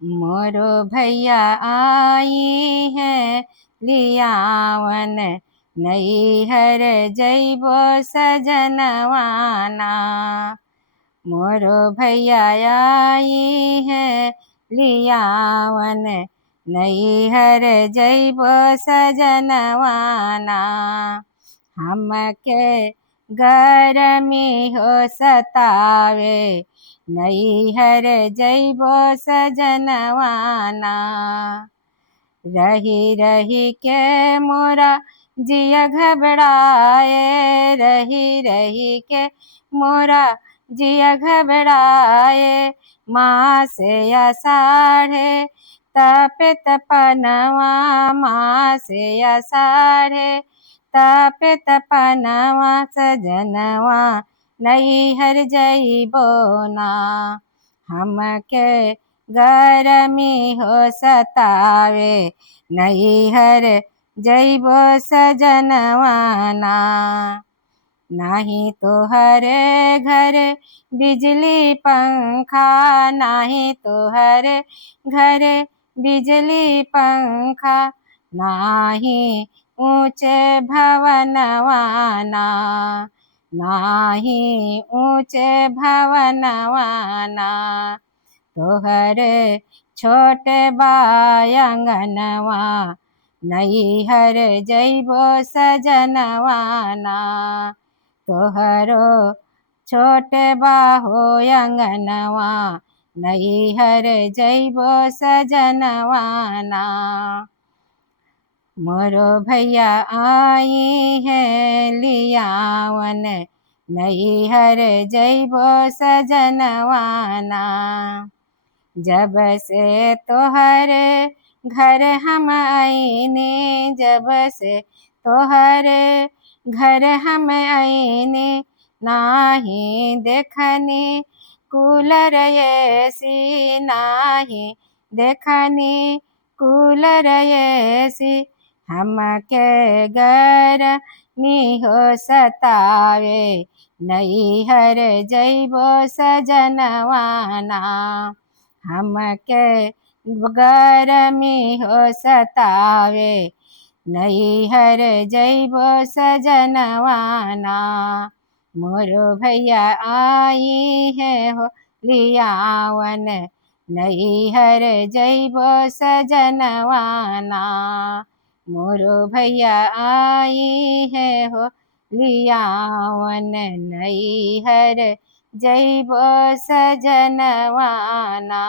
मोरो भैया आई है लियावन, नैहर जइबो सजनवाना। मोरो भैया आई है लियावन, नैहर जइबो सजनवाना। हमके गरमी हो सतावे, नैहर जइबो सजनवाना। रही रही के मोरा जिया घबराए, रही रही के मोरा जिया घबराए। माँ से आषाढ़े तापे तपनवा, माँ से आषाढ़े तापे तपनवा। सजनवा नैहर जइबो ना, हमके गरमी हो सतावे, नैहर जइबो सजनवाना। नाही तोहरे घर बिजली पंखा, नाही तोहरे घर बिजली पंखा। नाही ऊंचे भवनवाना, नाही ऊंचे भवनवाना। तोहरे छोटे बायंगनवा, नैहर जइबो सजनवाना। तोहरो छोटे बाहो अंगनवा, नैहर जइबो सजनवाना। मोरो भैया आई है लियावन, नैहर जइबो सजनवाना। जब से तोहरे घर हम आईने, जब से तोहरे घर हम आईने। नाही देखनी कूलर एसी, नाही देखनी कूलर एसी। हमके गरमी हो सतावे, नैहर जइबो सजनवाना। हमके गरमी हो सतावे, नैहर जइबो सजनवाना। मोरो भैया आई है हो लियावन, नैहर जइबो सजनवाना। मोरो भैया आई है हो लियावन, नैहर जइबो सजनवाना।